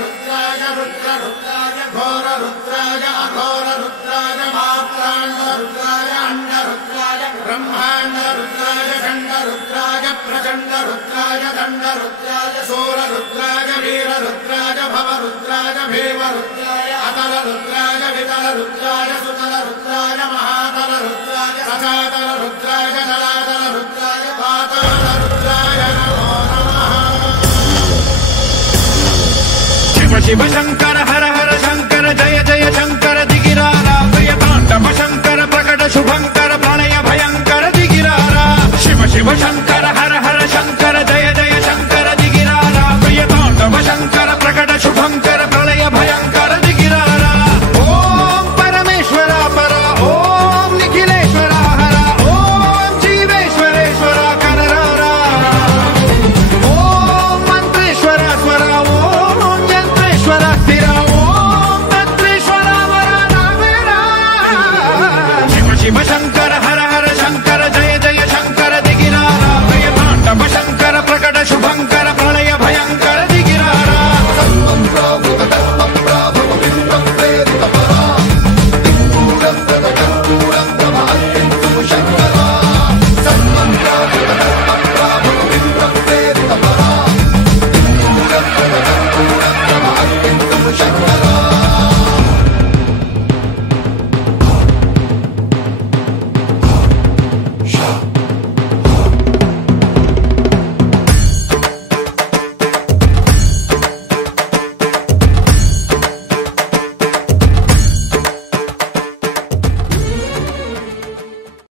रुद्राय रुद्राय घोर रुद्राय अघोर रुद्राय मात्रांड रुद्राय अंड रुद्राय ब्रह्मांड रुद्राय खंड रुद्राय प्रचंड रुद्राय दंड रुद्राय सूर रुद्राय वीर रुद्राय भव रुद्राय भीम रुद्राय अतल रुद्राय वितल रुद्राय सुतल रुद्राय महातल रुद्राय सजातल रुद्राय जलातल रुद्राय पाताल रुद्राय नमो नमः। शिव शिव शंकर हर हर शंकर जय जय शंकर दिगिरारा प्रिय तांडव शंकर प्रकट शुभंकर प्रणय भयंकर दिगिरारा शिव शिव शंकर